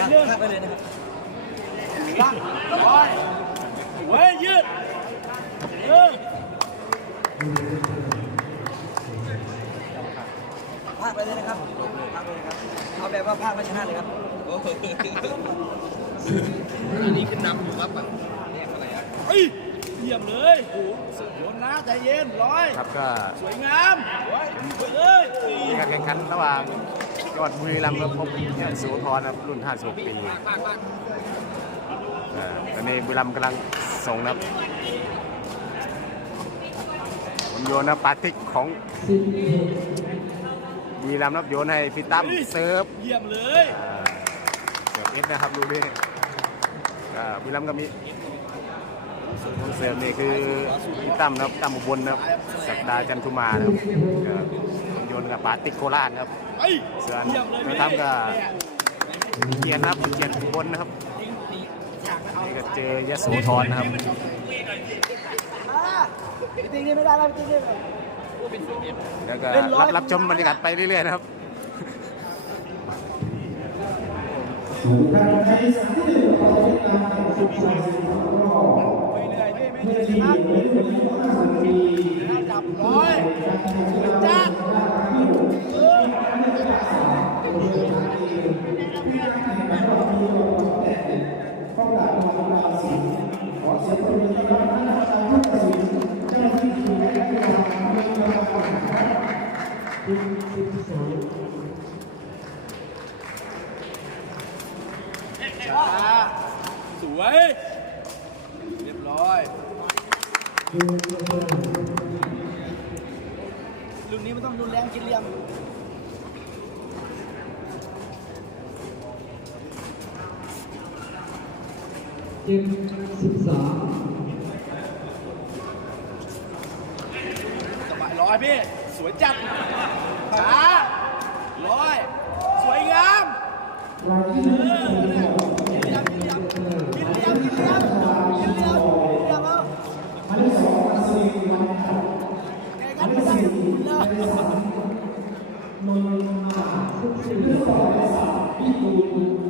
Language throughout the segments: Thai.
พักเรื่องพักไปเลยนะครับพักร้อยเว้ยยืดเออพักไปเลยนะครับพักไปเลยครับ เอาแบบว่าพักไม่ชนะเลยครับอันนี้ขึ้นนำอยู่ครับฝั่งแยกเท่าไหร่ครับเฮ้ยเยี่ยมเลยโอ้โหสุดยอดนะใจเย็นร้อย ครับก็ สวยงามสวยสวยเลยมีการแข่งขันระหว่าง จังหวัดบุรีรัมย์กับพบเนี่ยสุธรครับรุ่น56ปีอ่าตอนนี้บุรีรัมย์กำลังส่งนะครับผมโยนนะปาติกของบุรีรัมย์นับโยนให้พี่ตั้มเซิร์ฟเยี่ยมเลยเสิร์ฟเอสนะครับดูดิบุรีรัมย์ก็มีคนเสิร์ฟนี่คือพี่ตั้มนะครับตั้มอุบลนะครับศักดาจันทุมานะครับ นกับปาติกโคราชนะครับเฮ้ยส่วนเยี่ยมเลยเราทำกับเกียนนะครับเกียนอุบลนะครับนี่ก็เจอยโสธรนะครับจริงๆไม่ได้แล้วจริงๆแล้วก็รับรับชมบรรยากาศไปเรื่อยๆนะครับไม่เหนื่อยพี่ไม่เหนื่อยนะครับจับร้อยจัด สวย เรียบร้อยลูกนี้มันต้องรุนแรงกินเหลี่ยม เจ็ดสิบสามสบายร้อยพี่ สวยจัดช้าร้อย สวยงามรายที่เออเนี่ยกินเหลี่ยมกินเหลี่ยมกินเหลี่ยมกินเหลี่ยมกินเหลี่ยมกินเหลี่ยมเอาหมายเลขสองอัศวินวันครับแกกันไม่ได้คุณเลยนนท์มาสิบสี่เลือกต่อไปสามพี่ตูนเอ่อเฮ้ยวินาทีทั้งหมดพันห้าเป็นเป็นส่วนสองนะครับการทีเป็นผู้ที่สองสายไทยโลกเป็นหน้าสายไทยเฮ้ยเยี่ยมเลยที่ให้ในการต้องมีการต่อตัดสิน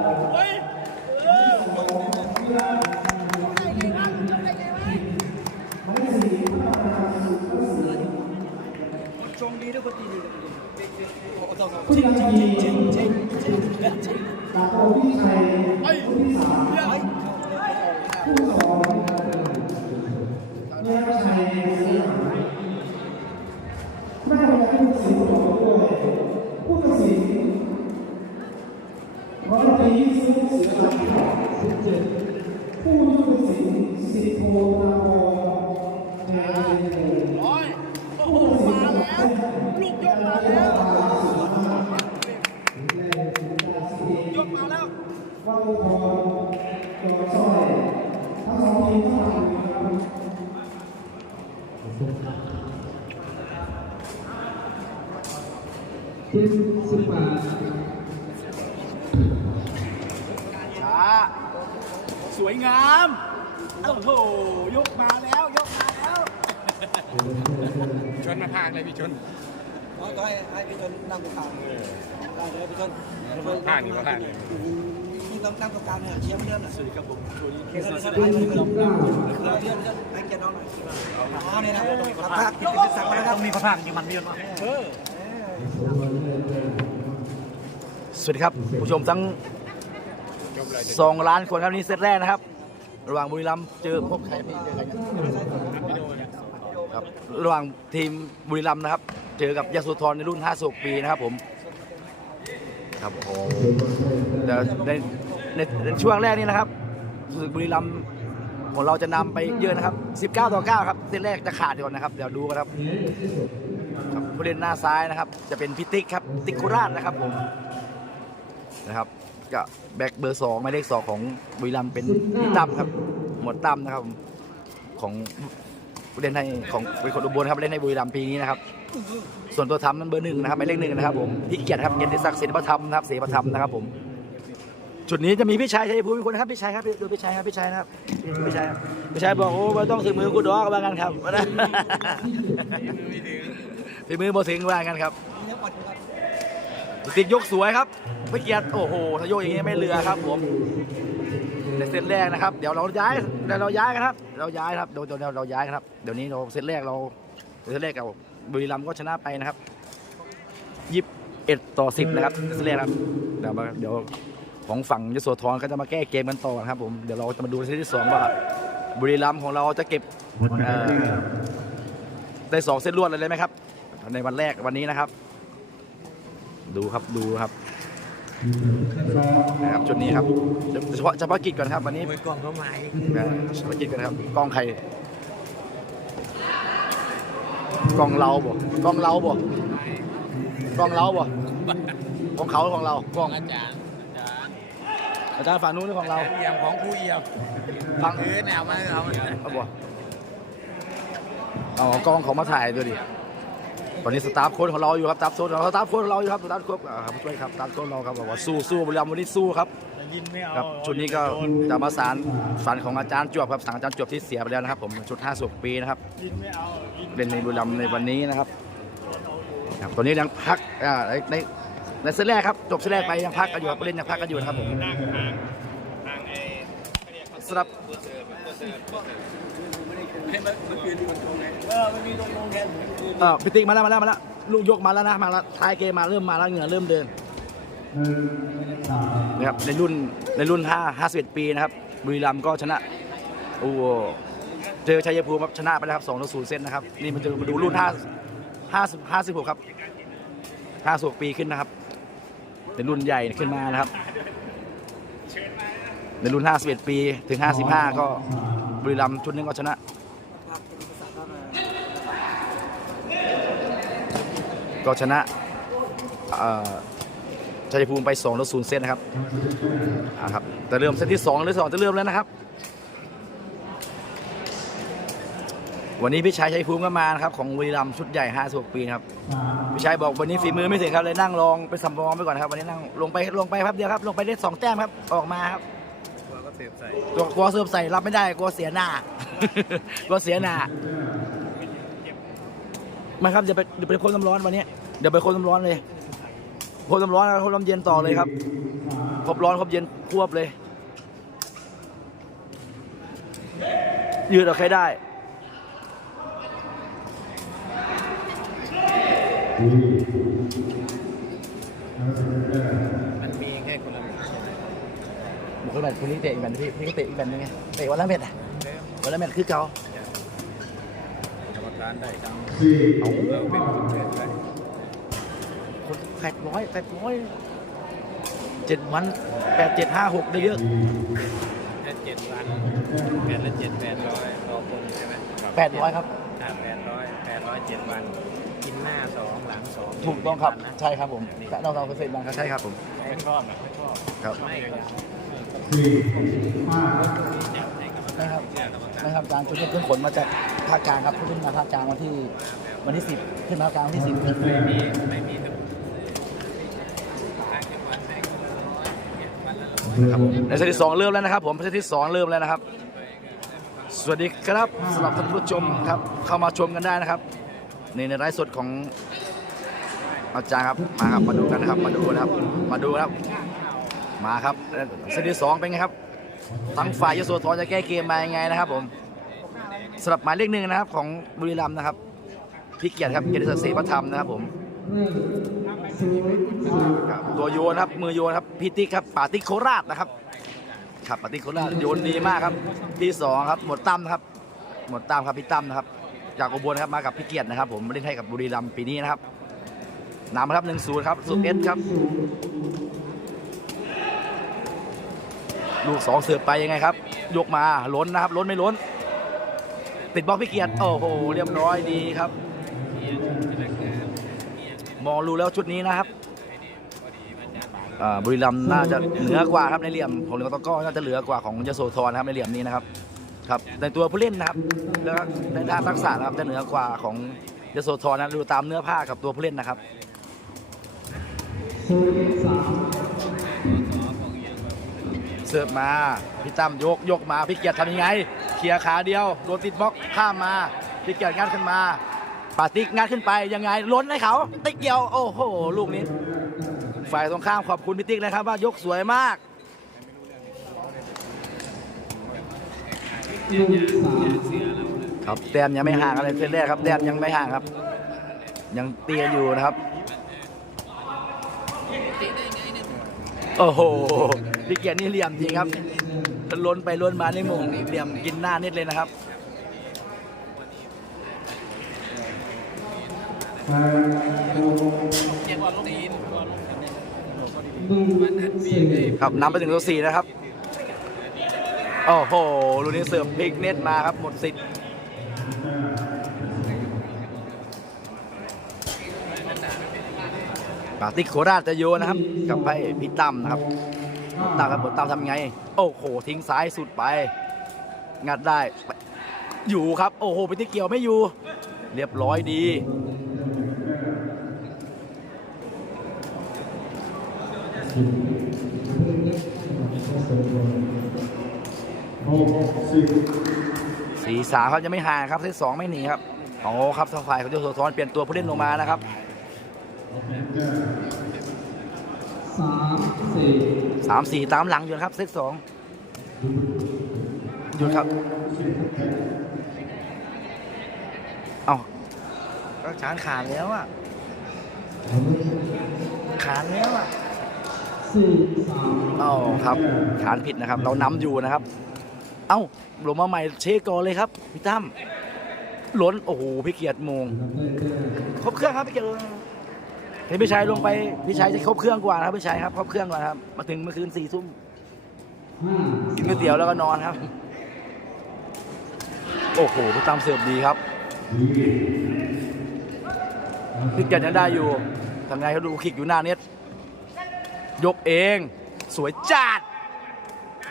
ผู้ที่นาทีจริงจริงจริงจริงจริงจากโอที่ไทยเฮ้ยผู้ที่สามเยี่ยมผู้สองเนี่ชัยสยามแม่ต้องกาผู้ตัดสินต่อด้วยผู้ตัดสินวันที่ซื้อเสื เจ็ดสิบแปดช้าสวยงามโอ้โหยกมาแล้วยกมาแล้วชนมาพากเลยพี่ชนอ๋อก็ให้ให้พี่ชนนั่งตรงกลางได้เลยพี่ชนพากนี่มาพากเลยพี่ต้องนั่งตรงกลางเนี่ยเชียร์เดินอะสวัสดีครับผมช่วนี้เชียร์ไม่เดินเจ็ดให้พี่สิลบงเก้าเราเดิน เดินให้เกียร์น้องหน่อยอ๋อเนี่ยนะภาคที่เป็นสักนะครับมีภาคจริงมันเรียนว่าสวัสดีครับ ผู้ชมทั้งสองล้านคนครับนี่เซตแรกนะครับ ระหว่างบุรีรัมย์เจอพบใครพี่เจอใครครับระหว่างทีมบุรีรัมย์นะครับ เจอกับยโสธรในรุ่น56ปีนะครับผมครับโอ้แต่ในในช่วงแรกนี่นะครับรู้สึกบุรีรัมย์ ของเราจะนำไปเยอะนะครับ 19 ต่อ 9 ครับเซตแรกจะขาดก่อนนะครับ เดี๋ยวดูกันครับครับผู้เล่นหน้าซ้ายนะครับ จะเป็นพิติกครับติกโคราชนะครับผมนะครับก็แบ็คเบอร์สองหมายเลขสองของบุรีรัมย์เป็นพี่ตั้มครับ หมวดตั้มนะครับ ของผู้เล่นให้ของเป็นคนอุบลครับเล่นให้บุรีรัมย์ปีนี้นะครับ ส่วนตัวทำนั้นเบอร์หนึ่งนะครับหมายเลขหนึ่งนะครับผมพี่เกียรติครับเกียรติศักดิ์เสนประธรรมนะครับเสประธรรมนะครับผม จุดนี้จะมีพี่ชายชัยภูมิเป็นคนนะครับพี่ชายครับดูพี่ชายครับพี่ชายนะครับพี่ชายครับพี่ชายบอกโอ้ไม่ต้องถึงมือกูดอกว่ากันครับฝีมือบ่ถึงว่ากันครับติดยกสวยครับพี่เกียรติโอ้โหถ้ายกอย่างนี้ไม่เรือครับผมในเซตแรกนะครับ เดี๋ยวเราย้ายเดี๋ยวเราย้ายกันครับ เราย้ายครับเดี๋ยวเดี๋ยวเราย้ายกันครับเดี๋ยวนี้เราเซตแรกเราเซตแรกกับบุรีรัมย์ก็ชนะไปนะครับยี่สิบเอ็ดต่อสิบนะครับเซตแรกครับเดี๋ยวมาเดี๋ยว ของฝั่งยโสธรก็จะมาแก้เกมกันต่อนะครับผมเดี๋ยวเราจะมาดูเซตที่สองว่าบุรีรัมย์ของเราจะเก็บเอ่อได้สองเซตรวดเลยไหมครับ ในวันแรกวันนี้นะครับ ดูครับดูครับนะครับจุดนี้ครับเฉพาะเฉพาะกิจก่อนครับวันนี้มือกล่องเข้าไม้อ่าเฉพาะกิจก่อนครับกล้องใครกล้องเราบ่กล้องเราบ่กล้องเราบ่ของเขาหรือของเรากล้องอาจารย์ อาจารย์อาจารย์ฝั่งนู้นหรือของเราเอี่ยมของผู้เอี่ยมฝั่งเออแนวมาเอาเอาบ่เอากล้องเขามาถ่ายด้วยดิ ตอนนี้สตาฟโค้ชของเราอยู่ครับ สตาฟโค้ชของเราสตาฟโค้ชของเราอยู่ครับ สตาฟโค้ชอ่าครับช่วยครับ สตาฟโค้ชเราครับบอกว่าสู้สู้บุรีรัมย์วันนี้สู้ครับ ยินไม่เอาครับชุดนี้ก็จะมาสารฝันของอาจารย์จวบครับสั่งอาจารย์จวบที่เสียไปแล้วนะครับ ผมชุด5สุปีนะครับยินไม่เอายินเล่นในบุรีรัมย์ในวันนี้นะครับครับตัวนี้ยังพักอ่าใน ในในเซตแรกครับจบเซตแรกไปยังพักกันอยู่ครับผู้เล่นยังพักกันอยู่นะครับผมนั่งห่างห่างไอ้สำหรับเออมันมีตรงตรงแค่เออพิติกมาแล้วมาแล้วมาแล้วลูกยกมาแล้วนะมาแล้วท้ายเกมมาเริ่มมาแล้วเหงื่อเริ่มเดินนะครับในรุ่นในรุ่น5 51ปีนะครับบุรีรัมย์ก็ชนะโอ้โหเจอชัยภูมิครับชนะไปแล้วครับ2ต่อ0เซตนะครับนี่มันจะมาดูรุ่น5 50 56ครับ56ปีขึ้นนะครับ เป็นรุ่นใหญ่ขึ้นมานะครับ ในรุ่น 51 ปีถึง 55 ก็บุรีรัมย์ชุดนึงก็ชนะครับเป็นภาษาเข้ามาก็ชนะเอ่อชัยภูมิไป2ต่อ0เซตนะครับอ่าครับ แต่เริ่มเซตที่2หรือ2จะเริ่มแล้วนะครับ วันนี้พี่ชายชัยภูมิก็มานะครับของบุรีรัมย์ชุดใหญ่56ปีครับพี่ชายบอกวันนี้ฝีมือไม่ถึงครับเลยนั่งลองไปสำรองไปก่อนครับวันนี้นั่งลงไปลงไปครับเดียวครับ ลงไปได้สองแต้มครับออกมาครับก็เสียบใส่กลัวกลัวเสิร์ฟใส่รับไม่ได้กลัวเสียหน้ากลัวเสียหน้ามาครับเดี๋ยวไปเดี๋ยวไปคนน้ำร้อนวันนี้เดี๋ยวไปคนน้ำร้อนเลยคนน้ำร้อนแล้วคนน้ำเย็นต่อเลยครับครบร้อนครบเย็นควบเลย ยืดเอาใครได้ มันมีแค่คนละบุกเข้าไปคนนี้เตะอีกแบบพี่พี่ก็เตะอีกแบบนึงไงเตะวันละเม็ดอะวันละเม็ดคือเก่ากรรมการได้ทั้งเอาเราเป็นคนเล่นได้คนแปดร้อยแปดร้อยเจ็ดวันแปดเจ็ดห้าหกได้เยอะแค่เจ็ดวันแค่ละเจ็ดแปดร้อยต่อคนใช่ไหมแปดร้อยครับแปดร้อยแปดร้อยเจ็ดวัน นหน้าสองหลังสองถูกต้องครับ นะใช่ครับผมเราเราเปอร์เซ็นต์บางครับใช่ครับผม ไม่ชอบนะไม่ชอบครับ ไม่ครับนะครับนะครับการชุดเครื่องขนมาจากภาคกลางครับขึ้นมาภาคกลางวันที่วันที่สิบขึ้นมาภาคกลางวันที่สิบไม่มีไม่มีแต่ทางจังหวัดไหนก็ละร้อยเนี่ยวันละร้อยครับผมในเซตที่สองเริ่มแล้วนะครับผมเซตที่สองเริ่มแล้วนะครับ สวัสดีครับสำหรับท่านผู้ชมครับเข้ามาชมกันได้นะครับ นี่ในไลฟ์สดของอาจารย์ครับมาครับมาดูกันนะครับ มาดูนะครับ มาดูครับ มาครับเซตที่สองเป็นไงครับทั้งฝ่ายยโสธรจะแก้เกมมายังไงนะครับ ผมสำหรับหมายเลขหนึ่งนะครับ ของบุรีรัมย์นะครับพี่เกียรติครับเกียรติศักดิ์ศรีประธรรมนะครับผมตัวโยนครับมือโยนครับพี่ติ๊กครับปาติ๊กโคราชนะครับครับปาติ๊กโคราชโยนดีมากครับ ที่สองครับหมดตั้มนะครับ หมดตั้มครับพี่ตั้มนะครับ จากอุบลนะครับมากับพี่เกียรตินะครับ ผมเล่นให้กับบุรีรัมย์ปีนี้นะครับนำครับหนึ่งศูนย์ครับสุดเอสครับ ลูกสองเสือไปยังไงครับ ยกมาล้นนะครับล้นไม่ล้น ติดบล็อกพี่เกียรติโอ้โหเรียบร้อยดีครับ มองรู้แล้วชุดนี้นะครับบุรีรัมย์น่าจะเหนือกว่าครับในเหลี่ยมของเหลือตะก้อน่าจะเหลือกว่าของยโสธรนครับในเหลี่ยมนี้นะครับ ครับในตัวผู้เล่นนะครับแล้วก็ในด้านทักษะนะครับจะเหนือกว่าของยโสธรนะดูตามเนื้อผ้ากับตัวผู้เล่นนะครับเสิร์ฟมาพี่ตั้มยกยกมาพี่เกียรติทำยังไงเคลียร์ขาเดียวโดนติดบล็อกข้ามมาพี่เกียรติงัดขึ้นมาปาติกงัดขึ้นไปยังไงล้นให้เขาติ๊กเดียวโอ้โหลูกนี้ฝ่ายตรงข้ามขอบคุณพี่ติ๊กนะครับว่ายกสวยมาก หนึ่งสามครับแต้มยังไม่ห่างอะไรเซตแรกครับแต้มยังไม่ห่างครับ ยังเตียอยู่นะครับ โอ้โหพี่เกียรตินี่เหลี่ยมจริงครับล้นไปล้นมาในี่มงเหลี่ยมกินหน้านิดเลยนะครับแปดหกเจ็บว่าลูกตีนหนึ่งสี่ครับนำไปถึงตัวสี่นะครับ โอ้โหลูกนี้เสิร์ฟพลิกเน็ตมาครับหมดสิทธิ์ปาติกโคราชจะโยนนะครับ กับไปพี่ตั้มนะครับตั้มครับบทตั้มทำไง โอ้โห ทิ้งซ้ายสุดไป งัดได้ อยู่ครับ โอ้โหไปที่เกี่ยวไม่อยู่ เรียบร้อยดี สี่สามครับยังไม่ห่างครับเซตสองไม่หนีครับโอ้ครับทางฝ่ายของโยโสธรเปลี่ยนตัวผู้เล่นลงมานะครับสามสี่สามสี่ตามหลังอยู่ครับเซตสองหยุดครับเอาก็ขานขาดแล้วอะขานแล้วอะสี่สามเอ้าครับขานผิดนะครับ เรานำอยู่นะครับ เอ้าลงมาใหม่เชคก่อนเลยครับพี่ตั้มล้นโอ้โหพี่เกียรติมงครบเครื่องครับพี่เกียรติเห็นพี่ชัยลงไปพี่ชัยจะครบเครื่องกว่านะครับพี่ชัยครับครบเครื่องกว่าครับ มาถึงเมื่อคืนสี่ทุ่มกินก๋วยเตี๋ยวแล้วก็นอนครับ โอ้โหพี่ตั้มเสิร์ฟดีครับพี่เกียรติยังได้อยู่ทำไงเขาดูคิกอยู่หน้าเน็ตยกเอง สวยจัด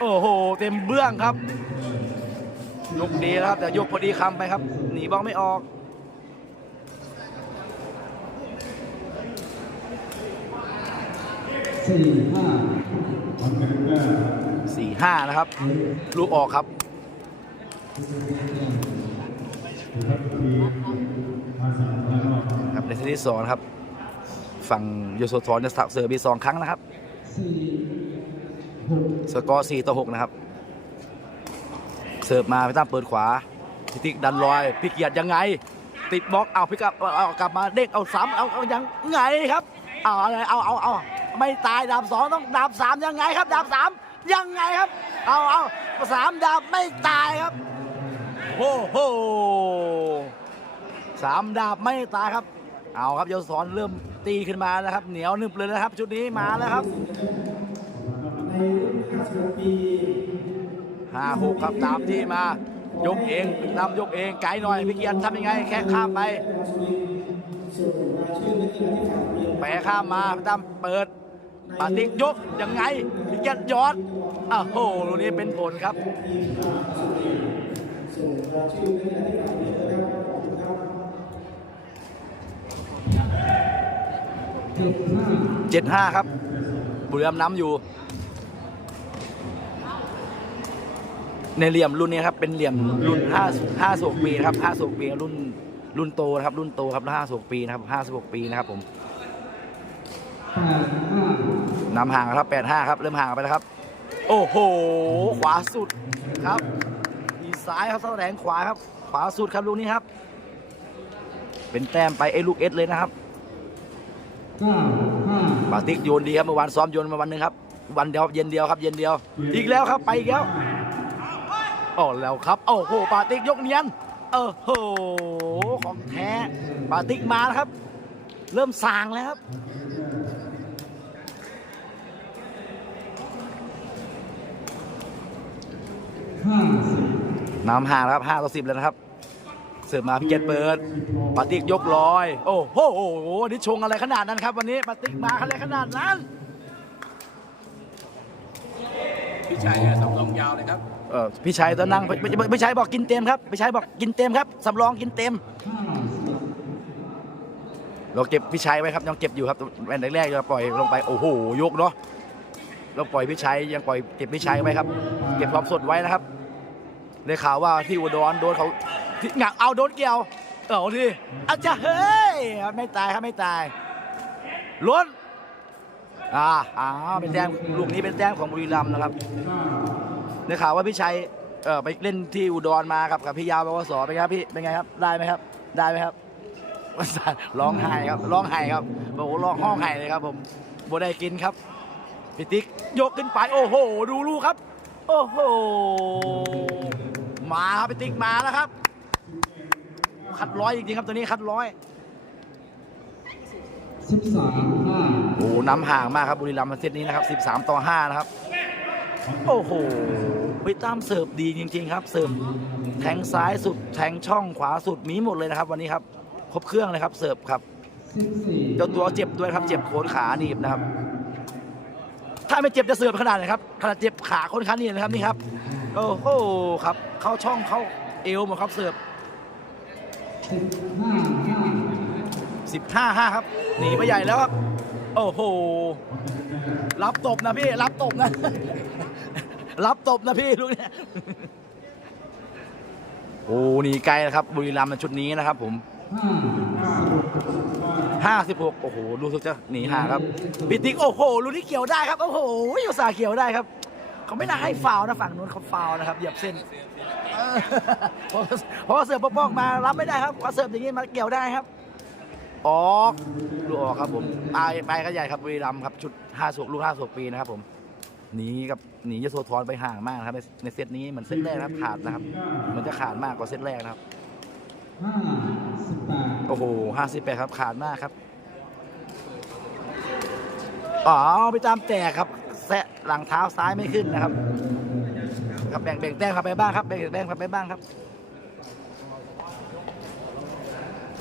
โอ้โห เต็มเบื้องครับยกดีนะครับ แต่ยกพอดีคำไปครับ หนีบอลไม่ออกสี่ห้าสี่ห้านะครับ ลูกออกครับครับในเซตที่สองครับ ฝั่งโยโซทอนจะสับเสิร์ฟบีสองครั้งนะครับ สกอร์4ต่อ6นะครับ เสิร์ฟมาพี่ตั้มเปิดขวาพี่ติ๊กดันลอยพี่เกียรติยังไง ติดบล็อกเอาพี่กลับเอากลับมาเด้งเอาสามเอาเอายังไงครับเอาอะไรเอาเอาเอาไม่ตายดาบสองต้องดาบสามยังไงครับ ดาบสามยังไงครับ เอาเอาสามดาบไม่ตายครับโอ้โหสามดาบไม่ตายครับ เอาครับโยวสอนเริ่มตีขึ้นมาแล้วครับ เหนียวนึบเลยนะครับ ชุดนี้มาแล้วครับ ห้าหกครับตามที่มายกเองนำยกเองไกลหน่อยพี่เกียรติทำยังไง แค่ข้ามไปส่วนรายชื่อนักกีฬาที่ผ่านเกณฑ์แปะข้ามมาพี่ตั้มเปิดปาติกยกยังไงพี่เกียรติยอดอ้าวโหลูกนี้เป็นผลครับส่วนรายชื่อนักกีฬาที่ผ่านเกณฑ์นะครับเจ็ดห้าครับ บุรีรัมย์นำอยู่ ในเหลี่ยมรุ่นนี้ครับเป็นเหลี่ยมรุ่น5 56ปีนะครับ56ปีรุ่นรุ่นโตนะครับ รุ่นโตครับ56ปีนะครับ56ปีนะครับผมแปดห้านำห่างครับ85ครับ เริ่มห่างไปแล้วครับ โอ้โห ขวาสุดครับอีซ้ายครับแสดงขวาครับ ขวาสุดครับลูกนี้ครับ เป็นแต้มไปไอ้ลูกเอสเลยนะครับห้าปาติกโยนดีครับเมื่อวานซ้อมโยนมาวันหนึงครับ วันเดียวเย็นเดียวครับ เย็นเดียว อีกแล้วครับไปอีกแล้ว อ๋อแล้วครับ โอ้โห ปาติกยกเนียน เออโห ของแท้ ปาติกมาแล้วครับ เริ่มสางแล้วครับห้าสิบนำห่างแล้วครับ5ต่อ10แล้วนะครับ เสิร์ฟมาพี่เกตเปิด ปาติกยกลอย โอ้โหวันนี้ชงอะไรขนาดนั้นครับ วันนี้ ปาติกมาอะไรขนาดนั้น พี่ชัยสำรองยาวเลยครับเออพี่ชัยตอนนั่งพี่พี่ชัยบอกกินเต็มครับพี่ชัยบอกกินเต็มครับสำรองกินเต็ม เราเก็บพี่ชัยไว้ครับยังเก็บอยู่ครับแอนแรกๆจะปล่อยลงไปโอ้โหยกเนาะเราปล่อยพี่ชัยยังปล่อยเก็บพี่ชัยไว้ครับ เก็บความสดไว้นะครับได้ข่าวว่าที่อุดรโดนเขาที่หงักเอาโดนเกี่ยวเอาทีอาจจะเฮ้ยไม่ตายครับไม่ตายล้น อ่าอ่าเป็นแต้มลูกนี้เป็นแต้มของบุรีรัมย์นะครับได้ข่าวว่าพี่ชัยเออไปเล่นที่อุดรมาครับกับพี่ยาวบวสเป็นไงครับพี่เป็นไงครับได้ไหมครับ ได้ไหมครับร้องไห้ครับร้องไห้ครับบอกว่าร้องห้องไห้เลยครับผมบ่ได้กินครับพี่ติ๊กยกขึ้นไปโอ้โห ดูลูกครับ โอ้โหมาครับพี่ติ๊กมาแล้วครับ คัดร้อยจริงๆครับตัวนี้คัดร้อยสิบสามห้า น้ำห่างมากครับบุรีรัมย์เซตนี้นะครับ 13 ต่อ 5 นะครับ โอ้โหพี่ตั้มเสิร์ฟดีจริง ๆ ครับ เสิร์ฟแทงซ้ายสุดแทงช่องขวาสุดมีหมดเลยนะครับ วันนี้ครับครบเครื่องเลยครับเสิร์ฟครับเจ้าตัวเจ็บด้วยครับ เจ็บโคนขาหนีบนะครับ ถ้าไม่เจ็บจะเสิร์ฟขนาดไหนครับขนาดเจ็บขาโคนขาหนีบนะครับนี่ครับโอ้โหครับ เข้าช่องเข้าเอวหมดครับเสิร์ฟสิบห้าห้า15 5 ครับ หนีไปใหญ่แล้วครับ โอ้โห รับตบนะพี่ รับตบนะ รับตบนะพี่ลูกเนี้ยโอ้หนีไกลนะครับ บุรีรัมย์ในชุดนี้นะครับ ผมห้า56โอ้โห รู้สึกจะหนีห่างครับพิติกโอ้โห รู้ที่เกี่ยวได้ครับ โอ้โหอุตส่าเกี่ยวได้ครับ เขาไม่น่าให้ฟาวนะฝั่งนู้นเขาฟาวนะครับ เหยียบเส้นเพอพอเสิร์ฟปอกมารับไม่ได้ครับพอเสิร์ฟอย่างนี้มาเกี่ยวได้ครับ ออกดูออกครับผมไปไปก็ใหญ่ครับบุรีรัมครับชุด5สุกลูก5สุกปีนะครับผมหนีกับหนียโสธรไปห่างมากนะครับ ในในเซตนี้เหมือนเซตแรกนะครับขาดนะครับ มันจะขาดมากกว่าเซตแรกนะครับโอ้โหห้าสิบแปดครับขาดมากครับอ๋อไปตามแตกครับแซะหลังเท้าซ้ายไม่ขึ้นนะครับครับแบ่งแบ่งแต้มครับไปบ้างครับแบ่งแต้มครับไปบ้างครับ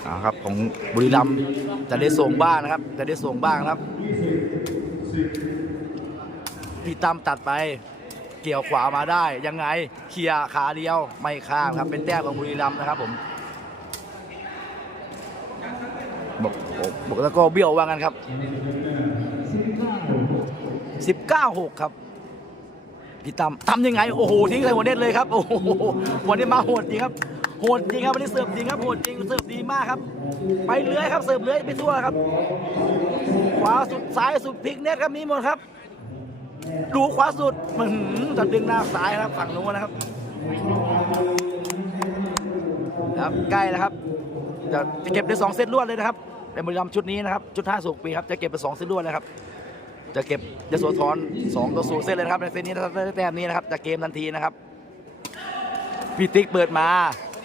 เอาครับของบุรีรัมย์จะได้ส่งบ้างนะครับ จะได้ส่งบ้างครับพี่ตั้มตัดไป เกี่ยวขวามาได้ยังไงเคลียร์ขาเดียวไม่ข้ามครับ เป็นแต้มของบุรีรัมย์นะครับผมบอกบอกแล้วก็เบี้ยวว่างันครับสิบเก้า19 6 ครับพี่ตั้มทำยังไง โอ้โหทิ้งใส่หัวเน็ตเลยครับ โอ้โหวันนี้มาโหดจริงครับ โหดจริงครับวันนี้เสิร์ฟจริงครับโหดจริงเสิร์ฟดีมากครับ ไปเลื้อยครับเสิร์ฟเลื้อยไปทั่วครับ ขวาสุดซ้ายสุดพลิกเน็ตครับมีหมดครับ ดูขวาสุดมันจะดึงหน้าซ้ายนะครับฝั่งนู้นนะครับ ครับใกล้แล้วครับจะจะเก็บได้สองเซตรวดเลยนะครับเป็นบุรีรัมชุดนี้นะครับชุดห้าสุกปีครับจะเก็บไปสองเซตรวดเลยครับจะเก็บยโสธรสองต่อศูนย์เซตเลยครับในเซตนี้ถ้าได้แต้มนี้นะครับจะเกมทันทีนะครับพี่ติ๊กเปิดมา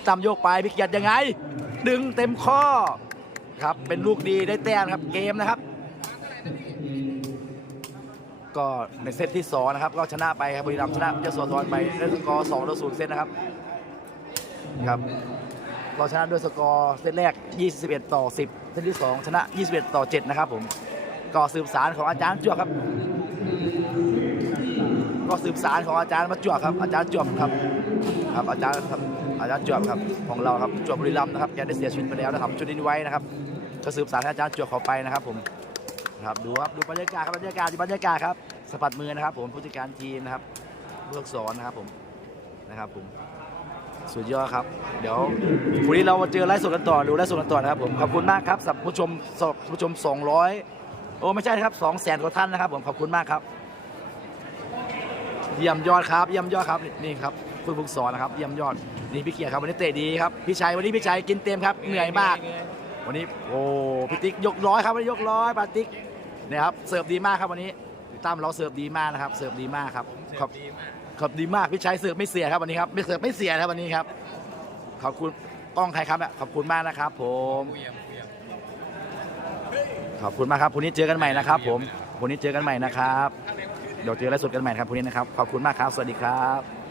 ตำโยกไปพี่เกียรติยังไง ดึงเต็มข้อครับเป็นลูกดีได้แต้มครับเกมนะครับ ก็ในเซตที่สองนะครับก็ชนะไปครับบุรีรัมย์ชนะยโสธรไปด้วยสกอร์สองต่อศูนย์เซตนะครับครับเราชนะด้วยสกอร์เซตแรก 21 ต่อ 10 เซตที่ 2 ชนะ 21 ต่อ 7 นะครับผม ก็สืบสารของอาจารย์จวบครับ ก็สืบสารของอาจารย์มาจวบครับ อาจารย์จวบครับ ครับอาจารย์ครับ อาจารย์จวบครับของเราครับจวบบุรีรัมย์นะครับแกได้เสียชีวิตไปแล้วนะครับชุดนี้ไว้นะครับก็สืบสารให้อาจารย์จวบขาไปนะครับผมครับดูครับดูบรรยากาศครับบรรยากาศดูบรรยากาศครับสะพัดมือนะครับ ผมผู้จัดการทีมนะครับผู้ฝึกสอนนะครับผมนะครับผมสุดยอดครับ เดี๋ยววันนี้เรามาเจอไลฟ์สดกันต่อดูไลฟ์สดกันต่อนะครับผมขอบคุณมากครับสำหรับผู้ชมสำหรับผู้ชม 200 โอ้ไม่ใช่ครับ2 0 0แสนกว่าท่านนะครับ ผมขอบคุณมากครับเยี่ยมยอดครับเยี่ยมยอดครับนี่ครับผู้ฝึกสอนนะครับเยี่ยมยอด นี่พี่เกียรติครับวันนี้เตะดีครับพี่ชัยวันนี้พี่ชัยกินเต็มครับเหนื่อยมาก วันนี้โอ้พี่ติ๊กยกร้อยครับวันนี้ยกร้อยปาติ๊กเนี่ยครับเสิร์ฟดีมากครับวันนี้ตั้มเราเสิร์ฟดีมากนะครับเสิร์ฟดีมากครับขอบดีมากขอบดีมากพี่ชัยเสิร์ฟไม่เสียครับวันนี้ครับไม่เสิร์ฟไม่เสียครับวันนี้ครับขอบคุณกล้องใครครับขอบคุณมากนะครับผมเวียมเวียมขอบคุณมากครับพรุ่งนี้เจอกันใหม่นะครับ ผมพรุ่งนี้เจอกันใหม่นะครับเดี๋ยวเจอไลฟ์สดกันใหม่ครับพรุ่งนี้นะครับขอบคุณมากครับสวัสดีครับ